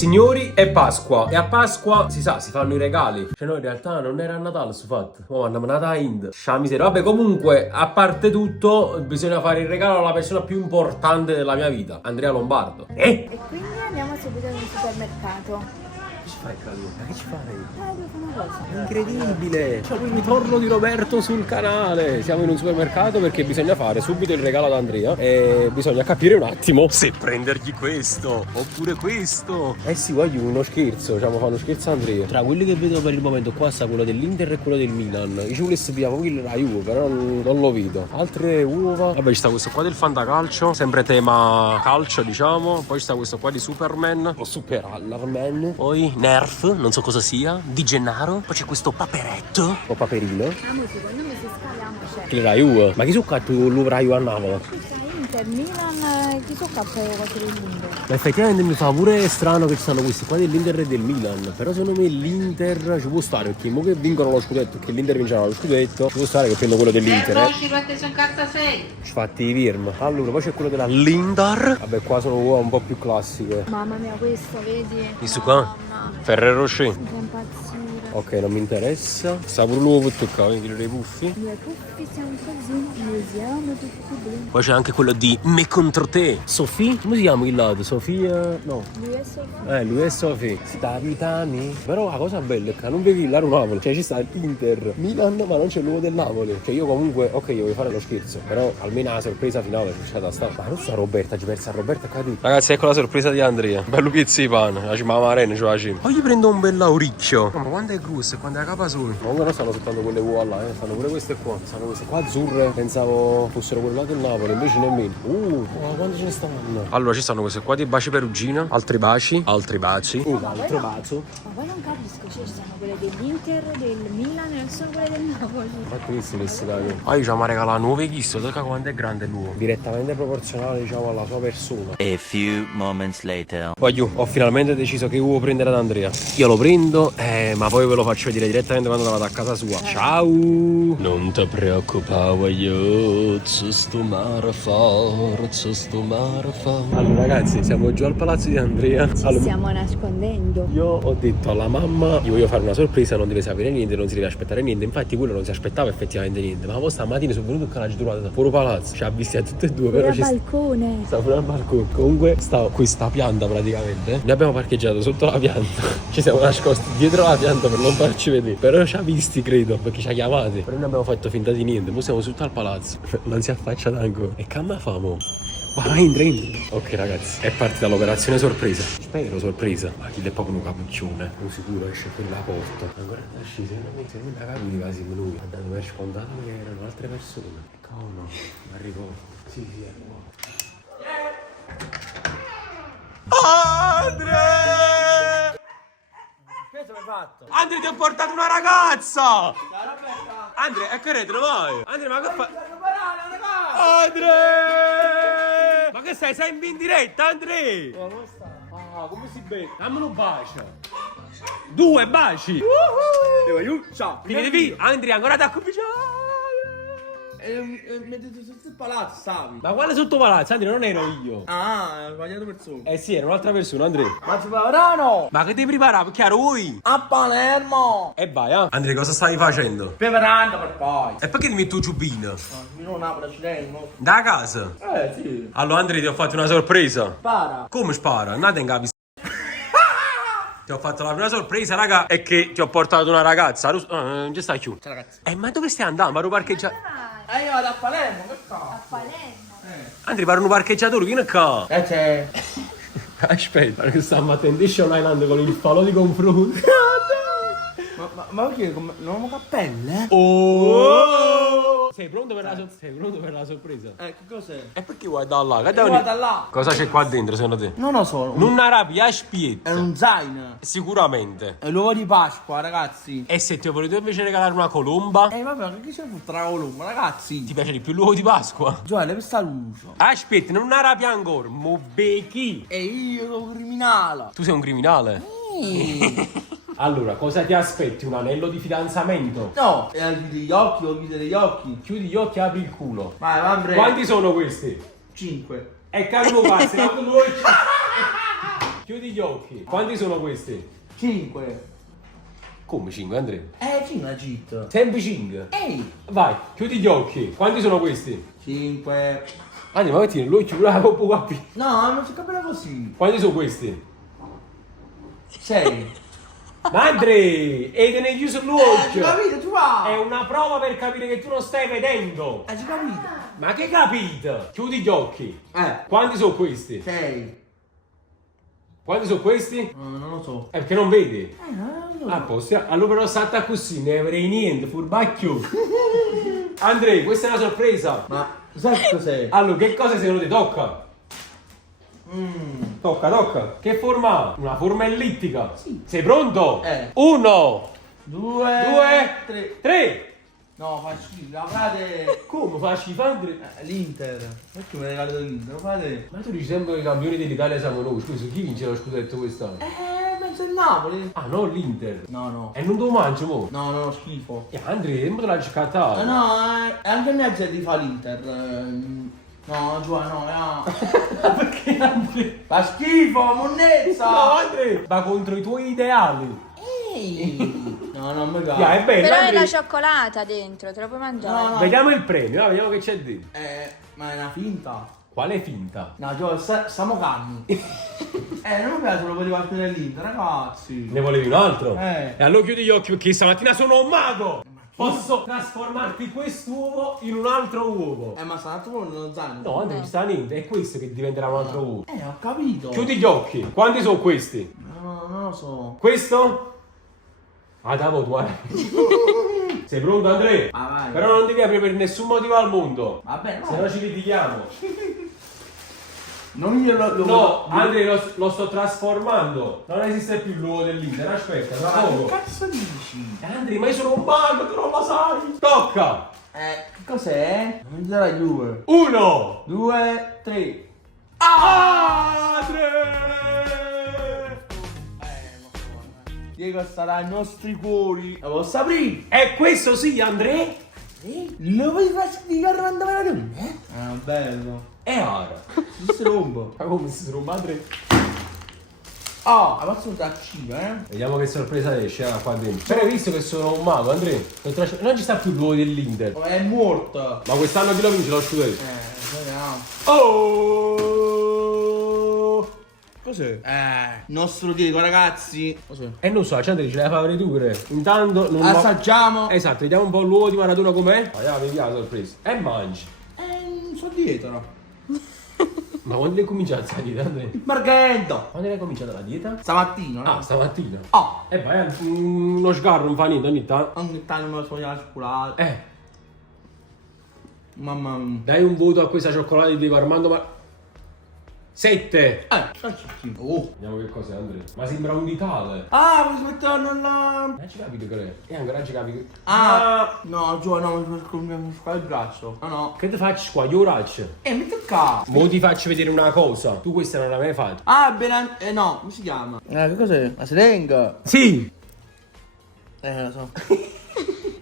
Signori, è Pasqua e a Pasqua si sa, si fanno i regali. Cioè no, in realtà non era a Natale su fatto. Oh, andiamo a Natale Ind. Scia miseria. Vabbè, comunque, a parte tutto, bisogna fare il regalo alla persona più importante della mia vita, Andrea Lombardo. E quindi andiamo subito nel supermercato. Che ci fai, Claudio? Ma che ci fai? Devo fare una cosa. È incredibile! C'è il ritorno di Roberto sul canale. Siamo in un supermercato perché bisogna fare subito il regalo ad Andrea e bisogna capire un attimo se prendergli questo oppure questo. Eh sì, voglio uno scherzo, diciamo fa uno scherzo a Andrea. Tra quelli che vedo per il momento qua sta quello dell'Inter e quello del Milan. Io ci volessi pigliare quello della Juve, però non lo vedo. Altre uova. Vabbè, ci sta questo qua del Fantacalcio, sempre tema calcio, diciamo. Poi ci sta questo qua di Superman o Super Allarman. Poi Nerf, non so cosa sia, Di Gennaro. Poi c'è questo paperetto o paperino. Amo, secondo me se scaliamo c'è. Che la Juve? Ma chi sono qua tu l'uvrai a Napoli? Inter, Milan, chi so cappello quattro dell'Inter. Ma effettivamente mi fa pure strano che ci stanno questi qua dell'Inter e del Milan. Però secondo me l'Inter ci può stare, perché mo che vincono lo scudetto, che l'Inter vincerà lo scudetto, ci può stare che prendo quello dell'Inter. Ci fatti i firm. Allora, poi c'è quello della Lindar. Vabbè, qua sono uova un po' più classiche. Mamma mia, questo, vedi? Questo qua? Mamma, Ferrero Rocher. mi fa impazzire. Ok, non mi interessa. Sta pure l'uovo tocca, vedi dei puffi. Due puffi siamo così, ne siamo tutti bene. Poi c'è anche quello di Me contro te. Sofì? Come si chiama il lato? Sofia? No. Lui è Sofia. Lui è Sofì. Sta vitani. Però la cosa bella è che non devi illare un Napoli. Cioè ci sta l'Inter, Milan, ma non c'è l'uovo del Napoli. Cioè io comunque, ok, io voglio fare lo scherzo. Però almeno la sorpresa finale c'è da stare. Ma non sta Roberta, ci pensa Roberta caduto. Ragazzi, ecco la sorpresa di Andrea. Bello pezzo di pane. La cima marena, ce la cima. Poi gli prendo un bel lauricchio. Ma quando è grosso e quando è a capasole. Comunque non stanno soltanto quelle uova là, stanno pure queste qua. Stanno queste qua azzurre. Pensavo fossero quelle là del Napoli, invece nemmeno. Ma quanto ce ne stanno? Allora ci stanno queste qua di baci perugina, altri baci, altri baci, un altro bacio. Ma poi non capisco, ci sono quelle dell'Inter, del Milan e non sono quelle del Napoli. Ma questi questi dai. Io ci mi ha regalato 9 chiste, tocca quanto è grande l'uovo. Direttamente proporzionale, diciamo, alla sua persona. A few moments later. Voglio, ho finalmente deciso che uovo prendere ad Andrea. Io lo prendo, ma poi ve lo faccio vedere direttamente quando vado a casa sua. Ciao! Non ti preoccupare, voglio sto mare forza, sto mare forza. Allora ragazzi, siamo giù al palazzo di Andrea. Allora, Stiamo nascondendo. io ho detto alla mamma, gli voglio fare una sorpresa, non deve sapere niente, non si deve aspettare niente. Infatti quello non si aspettava effettivamente niente. Ma poi stamattina sono venuto con la giturata da fuori palazzo. Ci ha visti a tutte e due, però Al ci balcone. sta pure al balcone. Comunque sta questa pianta praticamente. Noi abbiamo parcheggiato sotto la pianta. Ci siamo nascosti dietro la pianta per non farci vedere. Però ci ha visti, credo, perché ci ha chiamati. Però noi abbiamo fatto finta di niente. Poi siamo sotto al palazzo. Non si affaccia ancora. E che famo? Vai, entra. Ok ragazzi, è partita l'operazione sorpresa. Spero sorpresa. Ma chi è proprio un cappuccione. Lo sicuro esce per la porta. Ancora da scesa, se non la capiva sì, lui ha dato per scontato che erano altre persone. No, arrivo. Sì, arrivo. Andrea! Che ti hai fatto? Andrea, ti ho portato una ragazza! Andrea, che rete, vai? Andrea, ma che fai? Andrea! Ma che stai? Sei in diretta, Andrea? Ah, come si beve? Dammi un bacio. 2 baci. Ciao. Finite via. Andrea, ancora da cominciare. Mettete tutto il palazzo, stavi. Ma quale sotto palazzo? Andrea, non ero io. Ah, ho sbagliato persona. Eh sì, era un'altra persona, Andrea. Ma ci preparano? Ma che ti prepara? Perché ero voi? A Palermo. E vai, Andrea, cosa stai facendo? Preparando per poi. E perché ti metti un giubbino? Io non apro accidente. Da casa? Sì. Allora, Andrea, ti ho fatto una sorpresa. Spara. Come spara? Andate in capi. Ti ho fatto la prima sorpresa, raga, è che ti ho portato una ragazza. Non ci stai più. Ciao ragazzi. Ma dove stai andando? Paro parcheggiato. Io vado a Palermo, che fa? A Palermo. Andrea, paro un parcheggiatore, vieni qua. C'è. Aspetta, che stiamo a Temptation Island con il falò di confronto. Ma perché non abbiamo cappelle? Oh! Sei pronto per la sorpresa? Che cos'è? E perché guarda là? Guarda là. Cosa c'è qua dentro secondo te? Non lo so. Non arrabbi, a È spietta. un zaino. Sicuramente. È l'uovo di Pasqua, ragazzi. E se ti ho voluto invece regalare una colomba? Vabbè, ma che c'è fu tra colombo, ragazzi? Ti piace di più l'uovo di Pasqua? Gioele, questa luce. Aspetta, non arrabbi ancora, mo becchi. E io sono un criminale. Tu sei un criminale? Allora, cosa ti aspetti? Un anello di fidanzamento? No, chiudi gli occhi, o chiudere gli occhi. Chiudi gli occhi e apri il culo. Vai, Andrea. Quanti sono questi? 5. E cavolo pazzi, chiudi gli occhi. Quanti sono questi? 5. Come 5, Andrea? 5 una cheat. Sempre 5. Ehi. Vai, chiudi gli occhi. Quanti sono questi? 5. Andrea, ma metti l'occhio là un po' qua. No, non si capiva così. Quanti sono questi? 6. Ma Andrea, e te ne chiuso Ci l'occhio. capite, tu va. È una prova per capire che tu non stai vedendo. Ci capite? Ma che capito? Chiudi gli occhi. 6. Quanti sono questi? Quanti sono questi? Non lo so. Perché non vedi? Non lo so. A posto. Allora però salta così, ne avrei niente, furbacchio. Andrea, questa è una sorpresa. Ma sai cos'è? Allora, che cosa secondo te tocca? Tocca. Che forma ha? Una forma ellittica. Sì. Sei pronto? 1, 2, 3. 3. No, fa schifo, la frate. Come fa schifo, Andrea? L'Inter. Perché mi regali l'Inter? Lo fate? Ma tu dici sempre che i campioni dell'Italia siamo noi. Scusa, chi vince lo scudetto quest'anno? Penso il Napoli. Ah, no, l'Inter. No. E non te lo mangi, mo? No, schifo. Andrea, non te l'hai scattato. No, anche a me c'è di fa l'Inter. No, Giovanni, no. Perché Andrea? Fa schifo, monnezza. No, Andrea! Va contro i tuoi ideali. Ehi. No, non mi Ya, piace. è bello, Però è Andrea. la cioccolata dentro, te lo puoi mangiare. No. Vediamo il premio, vediamo che c'è dentro. Ma è una finta. Quale finta? No, Giovanni, stiamo calmi. Non mi piace, lo volevo fare dell'Inter, ragazzi. Ne volevi un altro? E allora chiudi gli occhi perché stamattina sono un mago! Posso trasformarti quest'uovo in un altro uovo. Ma sta un attimo nello zaino. No, Andrea, non sta niente, è questo che diventerà un altro uovo. Ho capito. Chiudi gli occhi. Quanti sono questi? No, non lo so. Questo? Adamo, tu sei pronto, Andrea? Vai. Però non devi aprire per nessun motivo al mondo. Va bene, Se no ci litighiamo. Non io lo No, Andrea, lo sto trasformando. Non esiste più l'uovo dell'Inter. Aspetta, tra Ma che poco. cazzo dici? Andrea, ma io sono un mago, tu non lo sai. Tocca. Che cos'è? Non mi dirai 2. 1. 2, 3. Andrea. Diego sarà ai nostri cuori. La posso aprire? E questo sì, Andrea. Lo vuoi far spiegare quando me la doni? Ah, bello. E ora? Si rompo. Ma come si tromba, Andrea? Oh, la posso taccina, Vediamo che sorpresa esce qua dentro. Però hai visto che sono un mago, Andrea? Non ci sta più l'uovo dell'Inter. Oh, è morto. Ma quest'anno chi lo vince lo scudetto? Vediamo. Oh! Cos'è? Il nostro Diego, ragazzi. Cos'è? E non so, ce la devi fare tu pure. Intanto non Assaggiamo. Esatto, vediamo un po' l'uovo di Maradona com'è. Vediamo la sorpresa. E mangi. Non so dietro. Ma quando hai cominciato la dieta, Andrea? Margherita. Quando hai cominciato la dieta? Stamattina, no? Ah, stamattina. Oh. E vai, uno sgarro non fa niente ogni tanto. Ogni tanto me lo so la cioccolata. Mamma mia. Dai un voto a questa cioccolata di Diego Armando 7. Oh. Vediamo che cos'è, Andrea. Ma sembra un ditale. Ah, vuoi smettere nella... Non ci capito che è. E ancora ci capi che... No, giù, no, mi fa il braccio. No. Che ti faccio qua? Io raccio. Mi tocca. Mo ti faccio vedere una cosa. Tu questa non l'hai mai fatta. Bene, no, come si chiama? Che cos'è? La siringa. Sì. Lo so.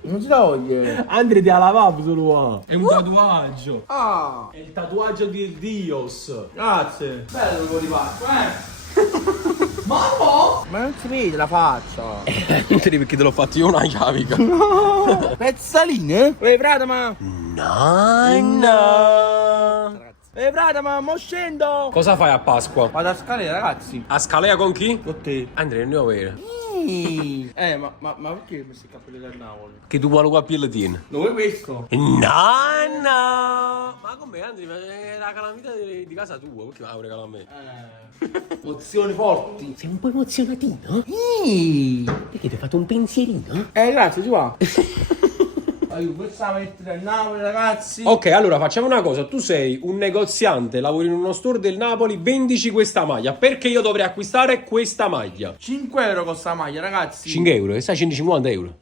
Non si toglie. Andrea ti ha lavato solo. È un tatuaggio. Ah, È il tatuaggio di Dios. grazie. Bello quello di fatto, Ma no! Ma non si vede la faccia. Non te perché te l'ho fatto io una chiavica. Pezzaline? Frate, ma... Nonna. Frate, ma mo scendo. Cosa fai a Pasqua? Vado a scalare, ragazzi. A Scalea con chi? Con te. Andrea, non ne ho vero. Ma perché questi capelli da Napoli? Che tu vuoi qua pielletino. Dove questo? Nonna. Ma com'è, Andrea? Ma è la calamita di casa tua. Perché me la regalare a me? Emozioni forti. Sei un po' emozionatino? Perché ti hai fatto un pensierino? Grazie, ci va. Questa la mettere a Napoli, ragazzi. Ok, allora facciamo una cosa. Tu sei un negoziante, lavori in uno store del Napoli, vendici questa maglia. Perché io dovrei acquistare questa maglia? 5 euro costa la maglia, ragazzi. 5 euro, e sai 150 euro.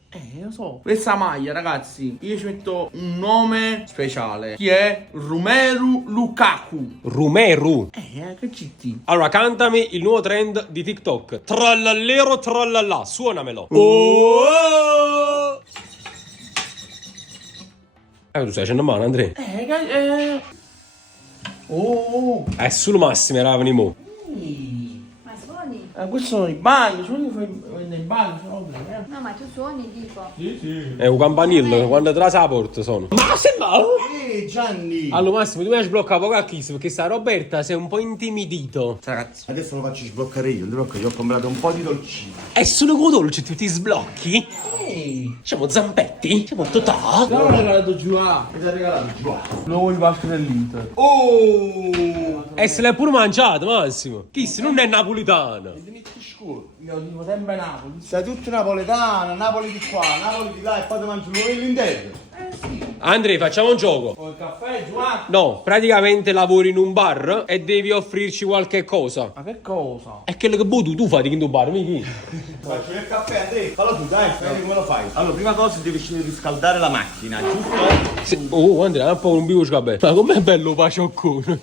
Lo so. Questa maglia, ragazzi, io ci metto un nome speciale. Chi è? Romelu Lukaku. Rumeru. Che GT. Allora, cantami il nuovo trend di TikTok. Trallallero trallallà, suonamelo. Oh! Tu stai facendo male, Andrea? Oh. È sul massimo, eravamo mo. Ma svolta. Questi sono i bagni, sono i bagni, sono No, ma tu suoni, dico. È un campanillo, quando te la porta sono. Ma se no! Gianni! Allora Massimo, tu mi hai sbloccato poco a kiss perché sta Roberta sei un po' intimidito. Ragazzi, Adesso lo faccio sbloccare io, non ti preoccupare, io ho comprato un po' di dolcini. È solo con dolce, tu ti sblocchi? ehi, Siamo Zampetti? Siamo Totà? l'ho regalato giù a. Mi ti ha regalato giù. Nuovo il vasco dell'Inter. Oh! E se l'hai pure mangiato Massimo. Kiss non è napolitano. Io dico sempre Napoli. Sei tutto napoletano, Napoli di qua, Napoli di là e poi ti mangi l'uovo all'interno. Andrea, facciamo un gioco. Con il caffè giù a. No, praticamente lavori in un bar e devi offrirci qualche cosa. Ma che cosa? È quello che tu fai in un bar, mica? Faccio il caffè, Andrea, fallo tu, dai, vedi come lo fai. Allora, prima cosa devi riscaldare la macchina, giusto? Oh, Andrea, un po' un bivo scabè. Ma com'è bello pacioccone.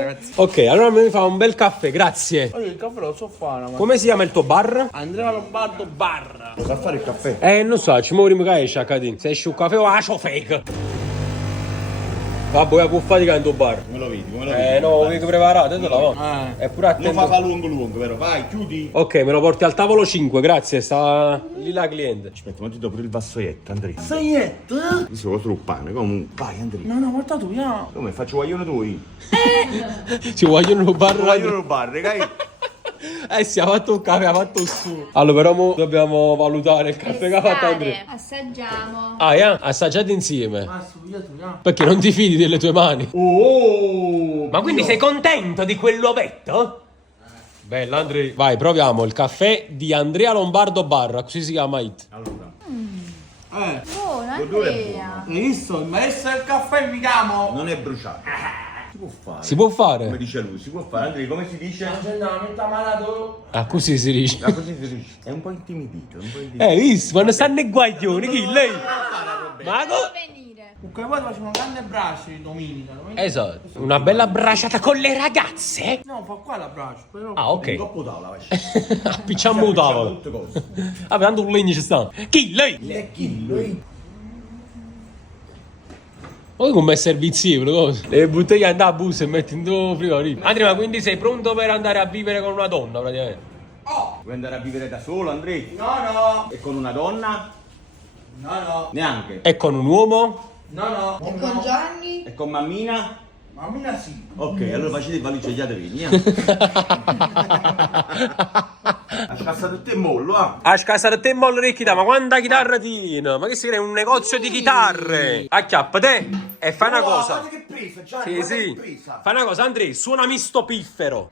Ragazzi, Ok, allora mi fa un bel caffè, grazie. io il caffè lo so fare, ma. Come si chiama il tuo bar? Andrea Lombardo Barra. Lo sa fare il caffè? Non so, ci muoviamo che esce a Catino. Se esce un caffè o ascio fake. Vabbè, può fare in tuo bar. Come lo vedi, come lo vedi? No, vedo preparato, te la va. È pure Non fa attento. lungo, vero? Vai, chiudi. Ok, me lo porti al tavolo 5, grazie, sta lì la cliente. Aspetta, ma ti do pure il vassoietto, Andrea. Seietto? Io sono solo un pane, comunque. Vai, Andrea. No, porta tu, io. Come faccio guaglione tu? Ci vogliono un bar. Guaglione al bar, ragai. Si è fatto un caffè, ha fatto su. Allora, però mo dobbiamo valutare il caffè che ha fatto Andrea. Assaggiamo. Ah, yeah? Assaggiate insieme. Ma su, io tu, io. Perché non ti fidi delle tue mani. Oh! Ma quindi sei contento di quell'ovetto? Bella Andrea. Vai, proviamo il caffè di Andrea Lombardo Barra, così si chiama it. Allora, Buono, L'odore è Andrea. Hai visto? Il maestro del caffè mi chiamo. non è bruciato. Si può fare. Si può Come fare? dice lui, si può fare. Andrea, come si dice? Accendamento malato. Ah, così si dice. Ah, così si dice. È un po' intimidito, un po' intimidito. Hai visto? Quando stanno i guaglioni, chi lei? Ma Devo venire. Comunque poi facciamo un grande braccio di domenica. Esatto. Una bella bracciata con le ragazze? No, fa qua l'abbraccio, però. Ah, Un ok. coppo tavola, vai. Appicciamo un tavolo. Tutte cose. Vabbè, tanto un legno ci sta. Chi lei? Chi lui? Poi come è servizievole, cosa? Le bottiglie andare a busta e metti in tuo frigorifero. Andrea, ma quindi sei pronto per andare a vivere con una donna, praticamente? Vuoi andare a vivere da solo, Andrea? No. E con una donna? No. Neanche. E con un uomo? No. E con Gianni? E con mammina? Mammina sì. Ok, allora facete il valigeggiate vieni, Ha scassato te mollo, ah. A casa te molle le chitarre, ma quanta chitarra tiene? Ma che si è un negozio di chitarre? Acchiappa te e fai una cosa. Guarda che presa, Gianni, Sì, guarda sì. che presa. Fai una cosa, Andrea, suonami sto piffero.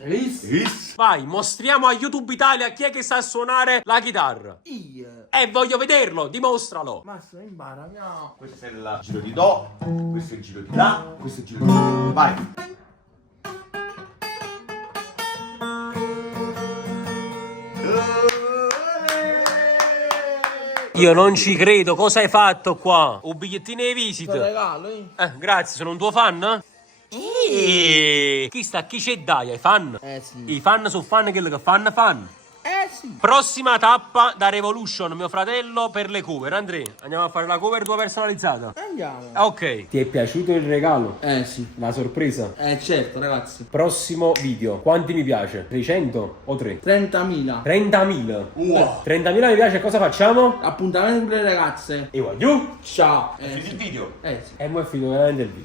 Hai visto? Is. Vai, mostriamo a YouTube Italia chi è che sa suonare la chitarra. Io. Voglio vederlo, dimostralo. Massa, impara, no. Questo è il giro di do, questo è il giro di la, questo è il giro di do. Vai. Io non ci credo, cosa hai fatto qua? Un bigliettino di Te visita. regalo, Grazie, sono un tuo fan? Chi sta? Chi c'è dai? Ai fan? sì. I fan sono fan quelli che fanno fan. Sì. Prossima tappa da Revolution, mio fratello, per le cover. Andrea, andiamo a fare la cover tua personalizzata. Andiamo. Ok. Ti è piaciuto il regalo? Sì. La sorpresa? Certo, ragazzi. Prossimo video. Quanti mi piace? 300 o 3? 30.000. 30.000. Wow. 30.000 mi piace, cosa facciamo? Appuntamento con le ragazze. E voglio. Ciao. Il video. Sì. E mo' è finito veramente il video.